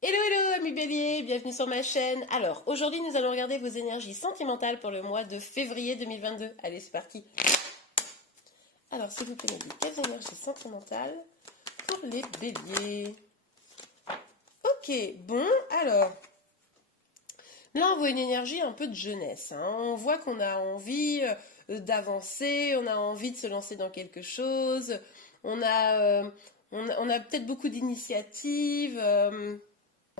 Hello hello amis béliers, bienvenue sur ma chaîne. Alors aujourd'hui nous allons regarder vos énergies sentimentales pour le mois de février 2022. Allez c'est parti. Alors s'il vous plaît me dites quelles énergies sentimentales pour les béliers. Ok, bon alors là on voit une énergie un peu de jeunesse, hein. On voit qu'on a envie d'avancer, on a envie de se lancer dans quelque chose, on a, on a peut-être beaucoup d'initiatives.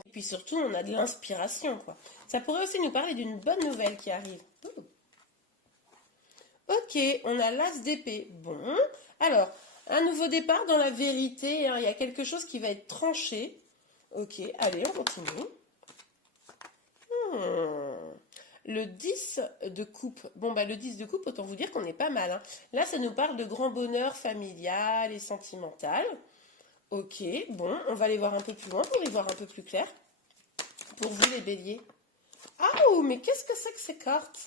Et puis surtout, on a de l'inspiration, quoi. Ça pourrait aussi nous parler d'une bonne nouvelle qui arrive. Ouh. Ok, on a l'as d'épée. Bon, alors, un nouveau départ dans la vérité, hein. Il y a quelque chose qui va être tranché. Ok, allez, on continue. Hmm. Le 10 de coupe. Bon, bah le 10 de coupe, autant vous dire qu'on est pas mal, hein. Là, ça nous parle de grand bonheur familial et sentimental. Ok, bon, on va aller voir un peu plus loin pour y voir un peu plus clair. Pour vous, les béliers. Ah, oh, mais qu'est-ce que c'est que ces cartes?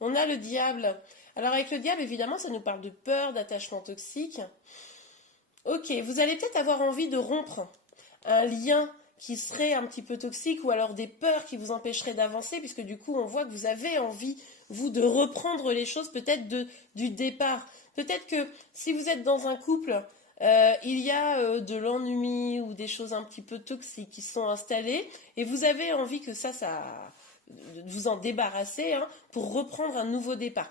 On a le diable. Alors avec le diable, évidemment, ça nous parle de peur, d'attachement toxique. Ok, vous allez peut-être avoir envie de rompre un lien qui serait un petit peu toxique ou alors des peurs qui vous empêcheraient d'avancer, puisque du coup, on voit que vous avez envie, vous, de reprendre les choses peut-être du départ. Peut-être que si vous êtes dans un couple, il y a de l'ennui ou des choses un petit peu toxiques qui sont installées, et vous avez envie que ça de vous en débarrasser, hein, pour reprendre un nouveau départ.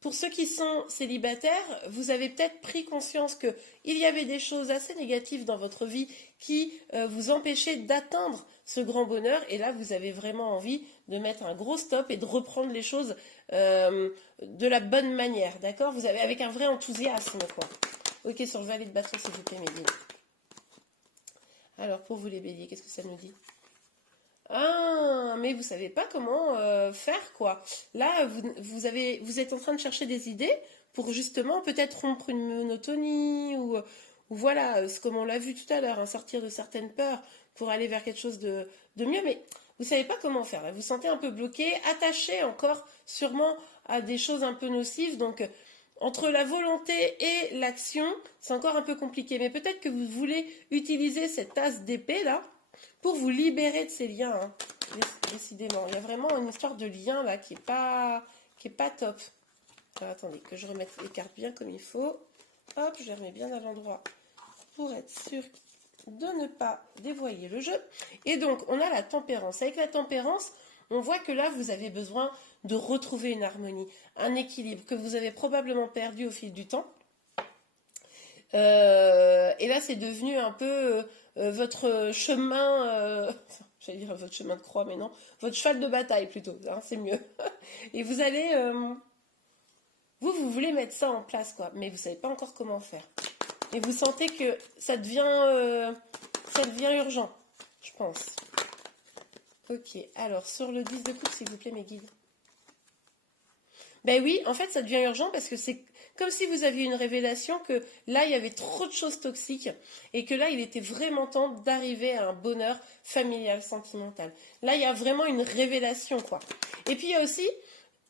Pour ceux qui sont célibataires, vous avez peut-être pris conscience qu'il y avait des choses assez négatives dans votre vie qui vous empêchaient d'atteindre ce grand bonheur. Et là, vous avez vraiment envie de mettre un gros stop et de reprendre les choses de la bonne manière. D'accord? Vous avez avec un vrai enthousiasme, quoi. Ok, sur le valet de bâton, s'il vous plaît, mes béliers. Alors, pour vous, les béliers, qu'est-ce que ça nous dit? Ah, mais vous savez pas comment faire, quoi. Là, vous êtes en train de chercher des idées pour justement peut-être rompre une monotonie ou voilà, comme on l'a vu tout à l'heure, hein, sortir de certaines peurs pour aller vers quelque chose de mieux. Mais vous savez pas comment faire. Là. Vous vous sentez un peu bloqué, attaché encore sûrement à des choses un peu nocives. Donc, entre la volonté et l'action, c'est encore un peu compliqué. Mais peut-être que vous voulez utiliser cette tasse d'épée là pour vous libérer de ces liens, hein. Décidément. Il y a vraiment une histoire de lien là qui est pas top. Alors, attendez, que je remette les cartes bien comme il faut. Hop, je les remets bien à l'endroit pour être sûr de ne pas dévoyer le jeu. Et donc, on a la tempérance. Avec la tempérance, on voit que là, vous avez besoin de retrouver une harmonie, un équilibre que vous avez probablement perdu au fil du temps. Et là, c'est devenu un peu votre chemin, j'allais dire votre chemin de croix, mais non, votre cheval de bataille plutôt, hein, c'est mieux. Et vous allez, vous voulez mettre ça en place, quoi, mais vous savez pas encore comment faire. Et vous sentez que ça devient urgent, je pense. Ok, alors sur le 10 de coupe, s'il vous plaît, mes guides. Ben oui, en fait, ça devient urgent parce que c'est comme si vous aviez une révélation que là, il y avait trop de choses toxiques et que là, il était vraiment temps d'arriver à un bonheur familial, sentimental. Là, il y a vraiment une révélation, quoi. Et puis, il y a aussi,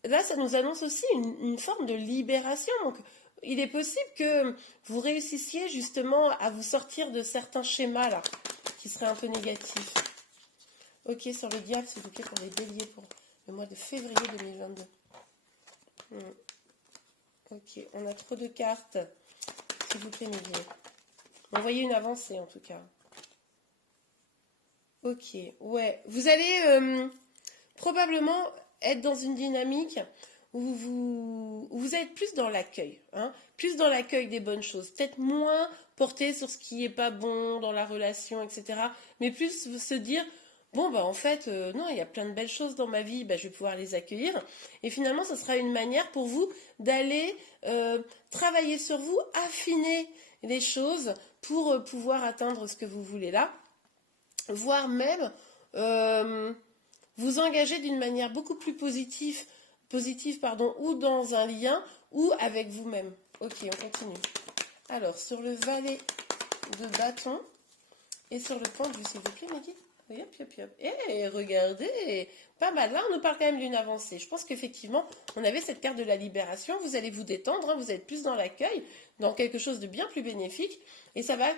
là, ça nous annonce aussi une forme de libération. Donc, il est possible que vous réussissiez justement à vous sortir de certains schémas, là, qui seraient un peu négatifs. Ok, sur le diable, s'il vous plaît, pour les béliers, pour le mois de février 2022. Ok, on a trop de cartes. S'il vous plaît, mes billets. On voyait une avancée en tout cas. Ok, ouais. Vous allez probablement être dans une dynamique où vous êtes plus dans l'accueil, hein, plus dans l'accueil des bonnes choses, peut-être moins porté sur ce qui est pas bon dans la relation, etc. Mais plus se dire, bon bah en fait, non, il y a plein de belles choses dans ma vie, bah, je vais pouvoir les accueillir. Et finalement, ce sera une manière pour vous d'aller travailler sur vous, affiner les choses pour pouvoir atteindre ce que vous voulez là, voire même euh, vous engager d'une manière beaucoup plus positive pardon, ou dans un lien, ou avec vous-même. Ok, on continue. Alors, sur le valet de bâton et sur le pendu, s'il vous plaît, Maggie. Hop, hop, hop. Et regardez, pas mal. Là, on nous parle quand même d'une avancée. Je pense qu'effectivement, on avait cette carte de la libération. Vous allez vous détendre, hein, vous êtes plus dans l'accueil, dans quelque chose de bien plus bénéfique. Et ça va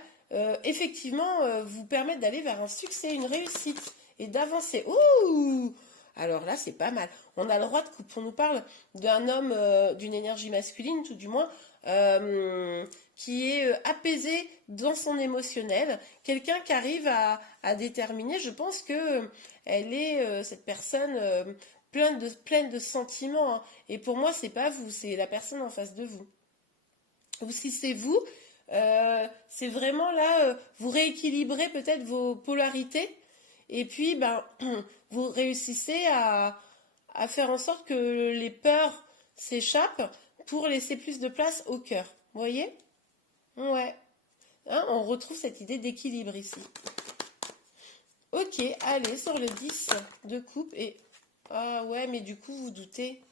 effectivement vous permettre d'aller vers un succès, une réussite et d'avancer. Ouh! Alors là, c'est pas mal. On a le roi de coupe. On nous parle d'un homme d'une énergie masculine, tout du moins, qui est apaisé dans son émotionnel. Quelqu'un qui arrive à déterminer. Je pense que elle est cette personne pleine de sentiments, hein. Et pour moi, c'est pas vous, c'est la personne en face de vous. Ou si c'est vous, c'est vraiment là, vous rééquilibrez peut-être vos polarités. Et puis, ben, vous réussissez à faire en sorte que les peurs s'échappent pour laisser plus de place au cœur. Vous voyez? Ouais. Hein, on retrouve cette idée d'équilibre ici. Ok, allez, sur le 10 de coupe. Et ah ouais, mais du coup, vous doutez.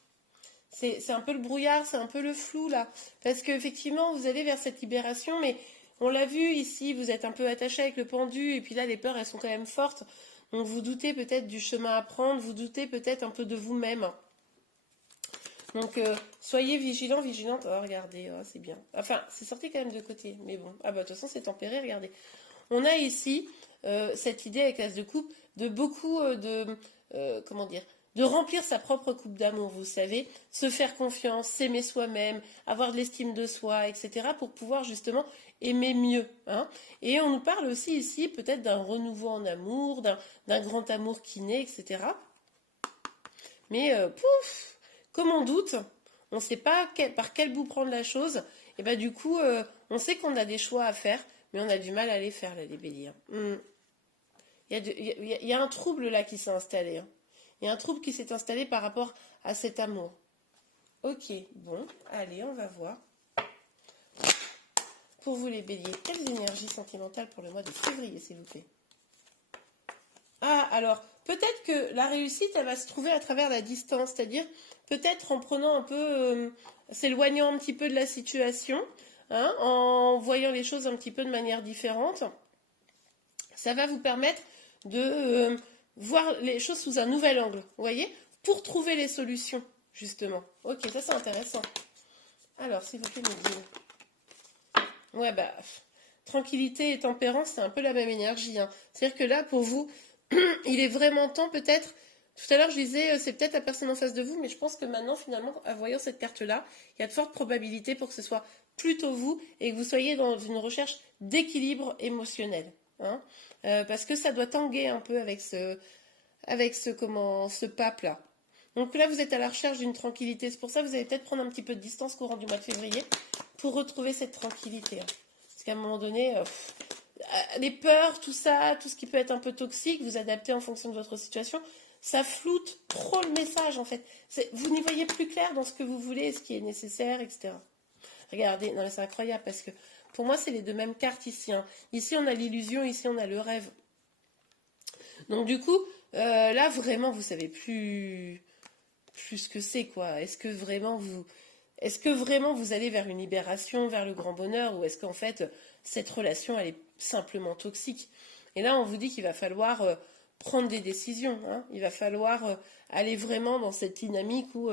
C'est un peu le brouillard, c'est un peu le flou là. Parce qu'effectivement, vous allez vers cette libération, mais on l'a vu ici, vous êtes un peu attaché avec le pendu, et puis là, les peurs, elles sont quand même fortes. Donc vous doutez peut-être du chemin à prendre, vous doutez peut-être un peu de vous-même. Donc soyez vigilants, vigilantes. Oh, regardez, oh, c'est bien. Enfin, c'est sorti quand même de côté, mais bon. Ah bah de toute façon, c'est tempéré, regardez. On a ici cette idée avec l'as de coupe de beaucoup comment dire, de remplir sa propre coupe d'amour, vous savez, se faire confiance, s'aimer soi-même, avoir de l'estime de soi, etc. pour pouvoir justement aimer mieux, hein. Et on nous parle aussi ici peut-être d'un renouveau en amour, d'un grand amour qui naît, etc. Mais pouf, comme on doute, on ne sait pas par quel bout prendre la chose, et bah du coup, on sait qu'on a des choix à faire, mais on a du mal à les faire, là, les béliers. Il y a un trouble là qui s'est installé, hein. Il y a un trouble qui s'est installé par rapport à cet amour. Ok, bon, allez, on va voir. Pour vous les béliers, quelles énergies sentimentales pour le mois de février, s'il vous plaît? Ah, alors, peut-être que la réussite, elle va se trouver à travers la distance, c'est-à-dire peut-être en prenant un peu, s'éloignant un petit peu de la situation, hein, en voyant les choses un petit peu de manière différente. Ça va vous permettre de voir les choses sous un nouvel angle, vous voyez, pour trouver les solutions, justement. Ok, ça c'est intéressant. Alors, s'il vous plaît, me dire. Ouais, bah, tranquillité et tempérance, c'est un peu la même énergie, hein. C'est-à-dire que là, pour vous, il est vraiment temps, peut-être. Tout à l'heure, je disais, c'est peut-être la personne en face de vous, mais je pense que maintenant, finalement, en voyant cette carte-là, il y a de fortes probabilités pour que ce soit plutôt vous et que vous soyez dans une recherche d'équilibre émotionnel, hein. Parce que ça doit tanguer un peu avec ce pape-là. Donc là, vous êtes à la recherche d'une tranquillité. C'est pour ça que vous allez peut-être prendre un petit peu de distance courant du mois de février pour retrouver cette tranquillité, hein. Parce qu'à un moment donné, les peurs, tout ça, tout ce qui peut être un peu toxique, vous adaptez en fonction de votre situation, ça floute trop le message en fait. Vous n'y voyez plus clair dans ce que vous voulez, ce qui est nécessaire, etc. Regardez, non mais c'est incroyable parce que pour moi, c'est les deux mêmes cartes ici, hein. Ici, on a l'illusion, ici, on a le rêve. Donc du coup, là, vraiment, vous savez plus ce que c'est, quoi. Est-ce que vraiment vous allez vers une libération, vers le grand bonheur, ou est-ce qu'en fait, cette relation, elle est simplement toxique? Et là, on vous dit qu'il va falloir prendre des décisions, hein. Il va falloir aller vraiment dans cette dynamique où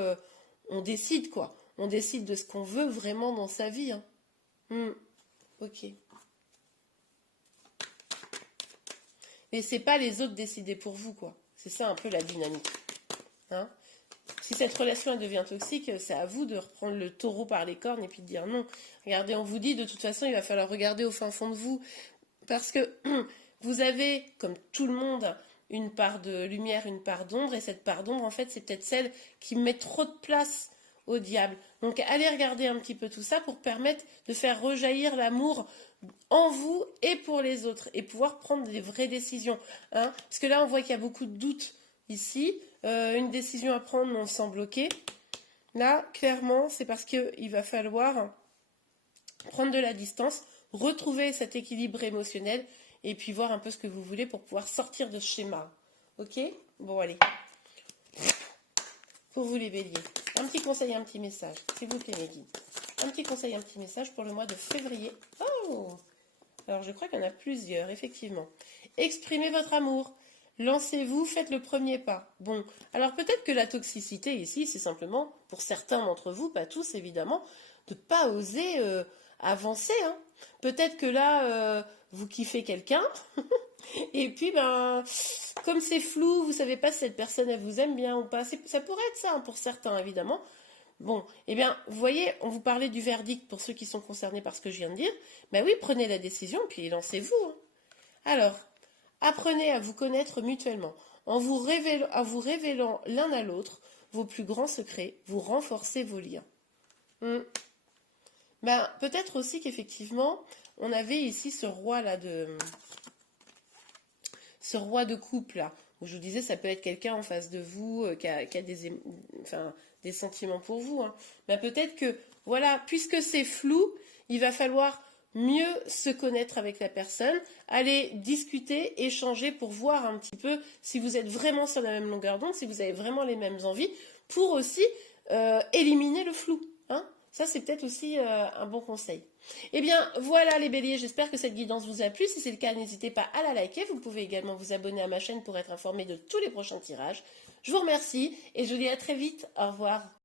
on décide, quoi. On décide de ce qu'on veut vraiment dans sa vie, hein. Ok. Laissez pas les autres décider pour vous, quoi. C'est ça un peu la dynamique, hein. Si cette relation elle devient toxique, c'est à vous de reprendre le taureau par les cornes et puis de dire non. Regardez, on vous dit de toute façon, il va falloir regarder au fin fond de vous parce que vous avez, comme tout le monde, une part de lumière, une part d'ombre, et cette part d'ombre, en fait, c'est peut-être celle qui met trop de place au diable. Donc, allez regarder un petit peu tout ça pour permettre de faire rejaillir l'amour en vous et pour les autres et pouvoir prendre des vraies décisions, hein. Parce que là, on voit qu'il y a beaucoup de doutes ici. Une décision à prendre, mais on se sent bloqué. Là, clairement, c'est parce qu'il va falloir prendre de la distance, retrouver cet équilibre émotionnel et puis voir un peu ce que vous voulez pour pouvoir sortir de ce schéma. Ok? Bon, allez. Pour vous les béliers, un petit conseil, un petit message, s'il vous plaît, mes guides. Un petit conseil, un petit message pour le mois de février. Oh! Alors, je crois qu'il y en a plusieurs, effectivement. Exprimez votre amour. Lancez-vous, faites le premier pas. Bon, alors peut-être que la toxicité ici, c'est simplement, pour certains d'entre vous, pas tous évidemment, de ne pas oser avancer, hein. Peut-être que là, vous kiffez quelqu'un, et puis ben, comme c'est flou, vous savez pas si cette personne elle vous aime bien ou pas. Ça pourrait être ça hein, pour certains évidemment. Bon, eh bien, vous voyez, on vous parlait du verdict pour ceux qui sont concernés par ce que je viens de dire. Ben oui, prenez la décision, puis lancez-vous. Hein. Alors, apprenez à vous connaître mutuellement, en vous révélant l'un à l'autre vos plus grands secrets, vous renforcez vos liens. Hmm. Ben, peut-être aussi qu'effectivement, on avait ici ce roi de couple là, où je vous disais, ça peut être quelqu'un en face de vous qui a des sentiments pour vous. Hein. Ben, peut-être que, voilà, puisque c'est flou, il va falloir mieux se connaître avec la personne, aller discuter, échanger pour voir un petit peu si vous êtes vraiment sur la même longueur d'onde, si vous avez vraiment les mêmes envies, pour aussi éliminer le flou. Hein. Ça, c'est peut-être aussi un bon conseil. Eh bien, voilà les béliers, j'espère que cette guidance vous a plu. Si c'est le cas, n'hésitez pas à la liker. Vous pouvez également vous abonner à ma chaîne pour être informé de tous les prochains tirages. Je vous remercie et je vous dis à très vite. Au revoir.